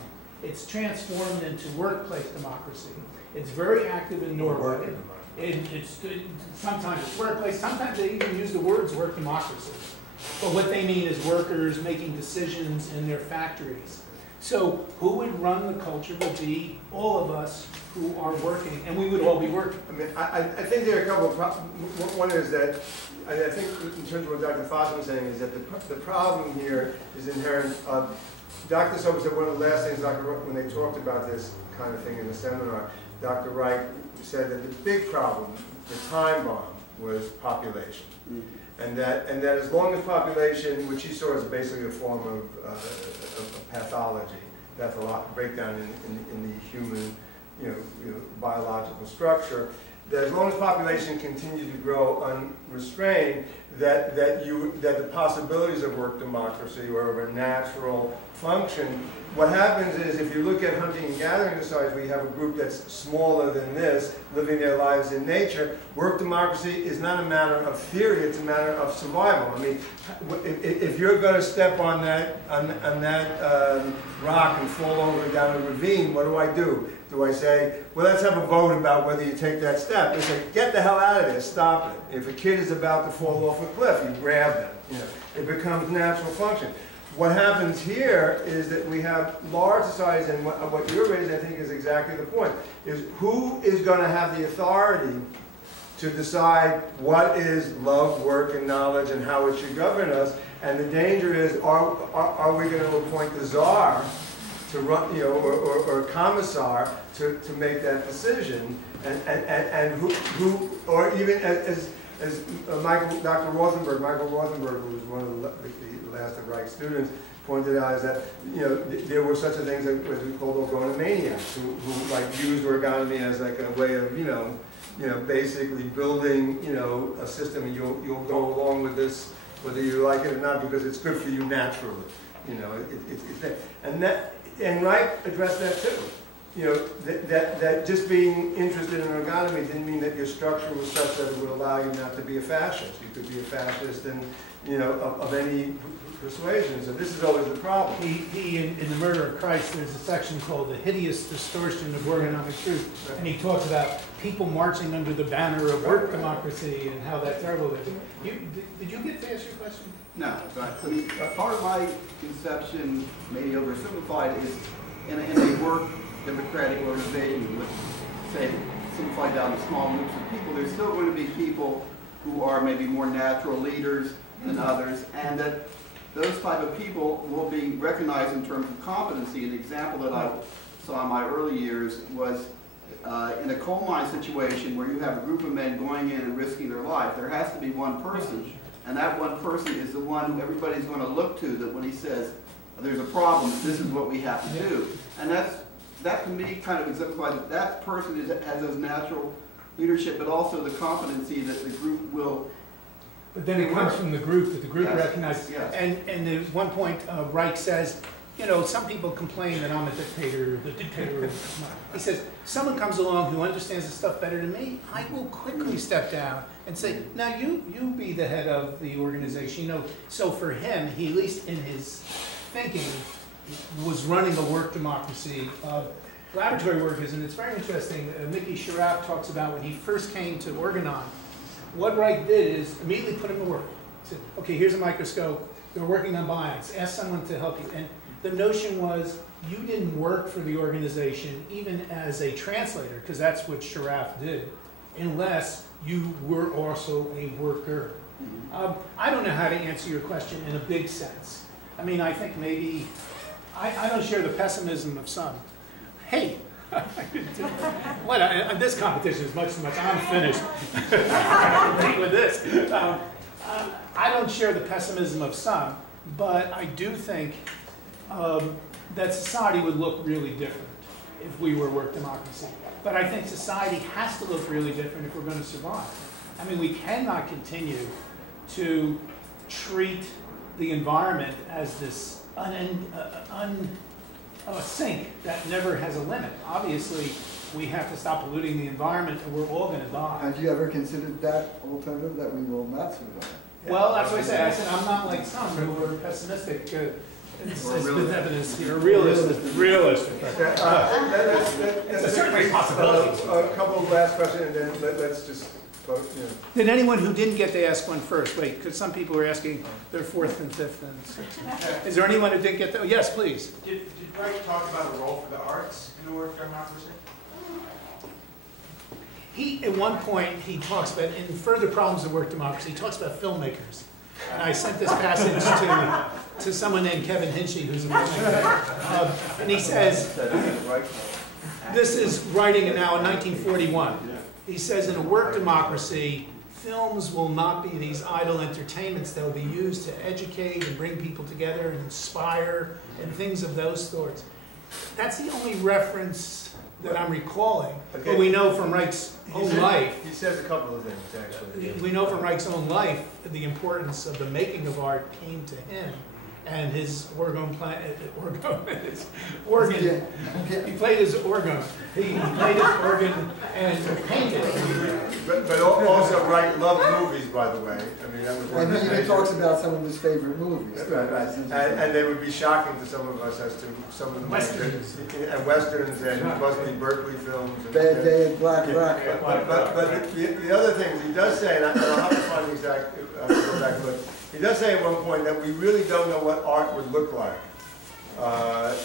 It's transformed into workplace democracy. It's very active in Norway. Sometimes it's workplace, sometimes they even use the words work democracy. But what they mean is workers making decisions in their factories. So who would run the culture would be all of us who are working, and we would all be working. I mean, I think there are a couple of problems. One is that, I think in terms of what Dr. Foss was saying, is that the problem here is inherent. Dr. Sober said one of the last things, when they talked about this kind of thing in the seminar, Dr. Wright said that the big problem, the time bomb, was population. And that as long as population, which he saw as basically a form of pathology, breakdown in the human, biological structure, that as long as population continued to grow unrestrained, that the possibilities of work democracy or of a natural function. What happens is, if you look at hunting and gathering societies, we have a group that's smaller than this, living their lives in nature. Work democracy is not a matter of theory; it's a matter of survival. I mean, if you're going to step on that rock and fall over down a ravine, what do? Do I say, well, let's have a vote about whether you take that step? They say, get the hell out of there, stop it. If a kid is about to fall off a cliff, you grab them. You know, it becomes natural function. What happens here is that we have large societies, and what you're raising, I think, is exactly the point, is who is going to have the authority to decide what is love, work, and knowledge, and how it should govern us. And the danger is, are we going to appoint the czar to run, you know, or a commissar to make that decision? And who or even as Dr. Michael Rothenberg, who was one of the last of Reich's students, pointed out, is that, you know, there were such a things as we called orgonomaniacs, who like used orgonomy as like a way of, you know, basically building, you know, a system, and you'll go along with this whether you like it or not because it's good for you naturally. You know, it's there. And Wright addressed that too. You know, that just being interested in orgonomy didn't mean that your structure was such that it would allow you not to be a fascist. You could be a fascist and, you know, of any persuasion. So this is always the problem. In The Murder of Christ, there's a section called The Hideous Distortion of Orgonomic Truth. Right. And he talks about people marching under the banner of work democracy and how that's terrible. Did you get to ask your question? No, but I mean, part of my conception, maybe oversimplified, is in a work democratic organization, with, say, simplified down to small groups of people, there's still going to be people who are maybe more natural leaders than others, and that those type of people will be recognized in terms of competency. An example that I saw in my early years was in a coal mine situation where you have a group of men going in and risking their life. There has to be one person, and that one person is the one who everybody's going to look to, that when he says, there's a problem, this is what we have to do. And that to me kind of exemplifies that that person has those natural leadership, but also the competency that the group will. But then it comes from the group, that the group Yes. recognizes. Yes. And at one point, Reich says, you know, some people complain that I'm a dictator, the dictator. He says, someone comes along who understands the stuff better than me, I will quickly step down and say, now you be the head of the organization. You know, so for him, he, at least in his thinking, was running a work democracy. Laboratory work is, and it's very interesting. Mickey Sharaf talks about when he first came to Organon, what Wright did is immediately put him to work. He said, okay, here's a microscope. They're working on bions. Ask someone to help you. And the notion was you didn't work for the organization even as a translator, because that's what Sharaf did, unless you were also a worker. I don't know how to answer your question in a big sense. I mean, I think maybe, I don't share the pessimism of some. Hey, this competition is much too much. I'm finished with this. I don't share the pessimism of some, but I do think that society would look really different if we were work democracy. But I think society has to look really different if we're going to survive. I mean, we cannot continue to treat the environment as this sink that never has a limit. Obviously, we have to stop polluting the environment or we're all going to die. Have you ever considered that alternative, that we will not survive? Well, that's what I said. I said I'm not like some who are pessimistic. It's evidence here. Realistic. That's a certainly possibility. A couple of last questions, and then let's just vote. You know. Did anyone who didn't get to ask one first? Wait, because some people were asking their fourth and fifth. And is there anyone who didn't get that? Yes, please. Did Wright talk about a role for the arts in the work democracy? At one point, he talks about, in Further Problems of Work Democracy, he talks about filmmakers. And I sent this passage to someone named Kevin Hinchy, who's a filmmaker. And he says, this is writing now in 1941. He says, in a work democracy, films will not be these idle entertainments. They'll be used to educate and bring people together and inspire and things of those sorts. That's the only reference that I'm recalling. Okay. But we know from Reich's own life. He says a couple of things, actually. We know from Reich's own life the importance of the making of art came to him and his organ, he played his organ. He played his organ and painted. But also Wright loved movies, by the way. I mean, that was one And of he the even talks about some of his favorite movies. Right. And they would be shocking to some of us as to some of the Westerns. And westerns and mostly Berkeley films. And, Bad Day and Black Rock. But the other thing he does say, and I'll have to find the exact, go back and look. He does say at one point that we really don't know what art would look like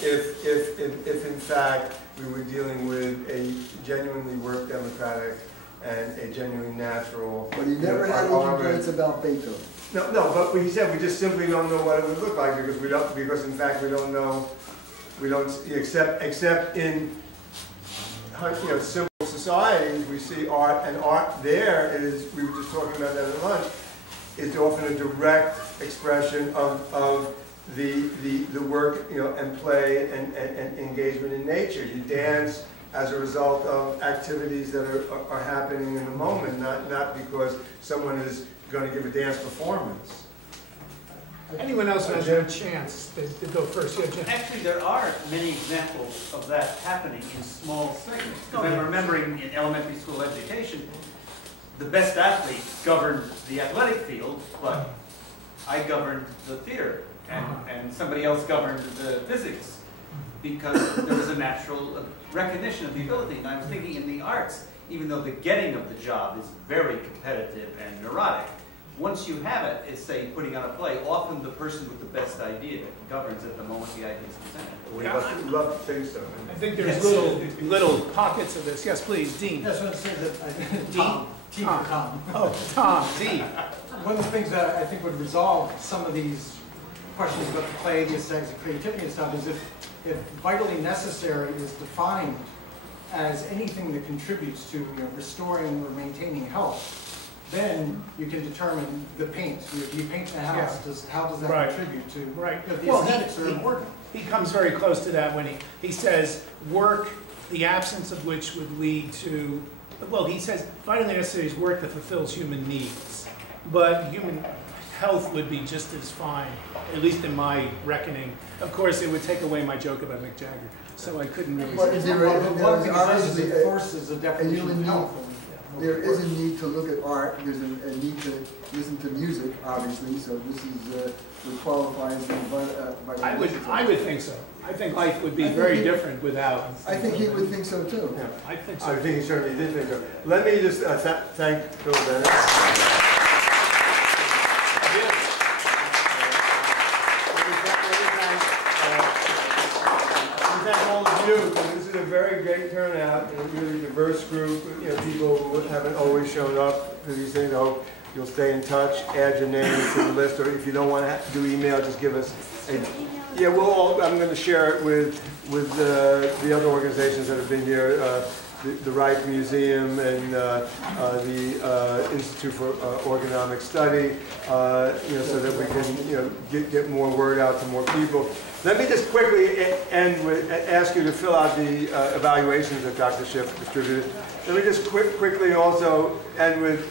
if in fact we were dealing with a genuinely work democratic and a genuinely natural. But he never had any complaints about Beethoven. No, but he said we just simply don't know what it would look like because in fact we don't know, except in civil societies we see art, and art there is, we were just talking about that at lunch, is often a direct expression of the work, and play and engagement in nature. You dance as a result of activities that are happening in the moment, not because someone is going to give a dance performance. Anyone else has a chance to go first? Yeah, Jim. Actually, there are many examples of that happening in small segments. Because I'm remembering in elementary school education, the best athlete governed the athletic field, but I governed the theater, and somebody else governed the physics, because there was a natural recognition of the ability. And I was thinking in the arts, even though the getting of the job is very competitive and neurotic, once you have it, it's say putting on a play, often the person with the best idea governs at the moment the idea is presented. We love to think so. I think there's little pockets of this. Yes, please, Dean. Yes, I want to say that Tom. Tom. Oh, Tom, D. One of the things that I think would resolve some of these questions about the play, the aesthetics, the creativity and stuff is if vitally necessary is defined as anything that contributes to restoring or maintaining health, then you can determine the paint. You paint the house. How does that contribute to the aesthetics are important? He comes very close to that when he says work, the absence of which would lead to, well, he says vitally necessary is work that fulfills human needs, but human health would be just as fine, at least in my reckoning. Of course, it would take away my joke about Mick Jagger, so I couldn't really say that. One thing it forces a definition of health. There is a need to look at art. There's a need to listen to music, obviously. So this is what qualifies I would think so. I think life would be very different without. I think he would think so too. Yeah, I think so. I think he certainly did think so. Let me just thank Phil Bennett. Thank all of you. This is a very great turnout, a really diverse group. People who haven't always shown up to these things. I hope you'll stay in touch, add your name to the list, or if you don't want to do email, just give us a. Yeah, I'm going to share it with the other organizations that have been here, the Wright Museum and the Institute for Ergonomic Study, so that we can get more word out to more people. Let me just quickly end with ask you to fill out the evaluations that Dr. Schiff distributed. Let me just quickly also end with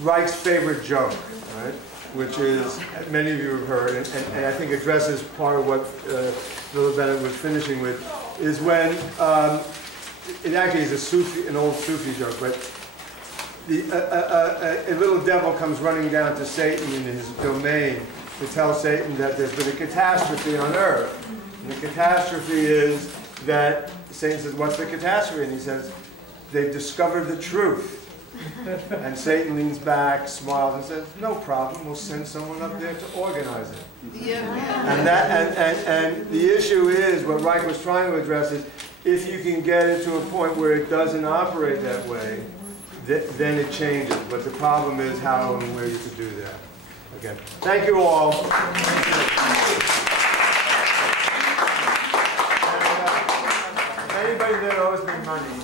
Reich's favorite joke, right? Which is, many of you have heard, and I think addresses part of what Phil Bennett was finishing with, is when, it actually is an old Sufi joke, but a little devil comes running down to Satan in his domain to tell Satan that there's been a catastrophe on earth. And the catastrophe is that, Satan says, what's the catastrophe? And he says, they've discovered the truth. And Satan leans back, smiles, and says, no problem, we'll send someone up there to organize it. And the issue is, what Reich was trying to address is, if you can get it to a point where it doesn't operate that way, then it changes. But the problem is how and where you could do that. Okay. Thank you all. Anybody that owes me money,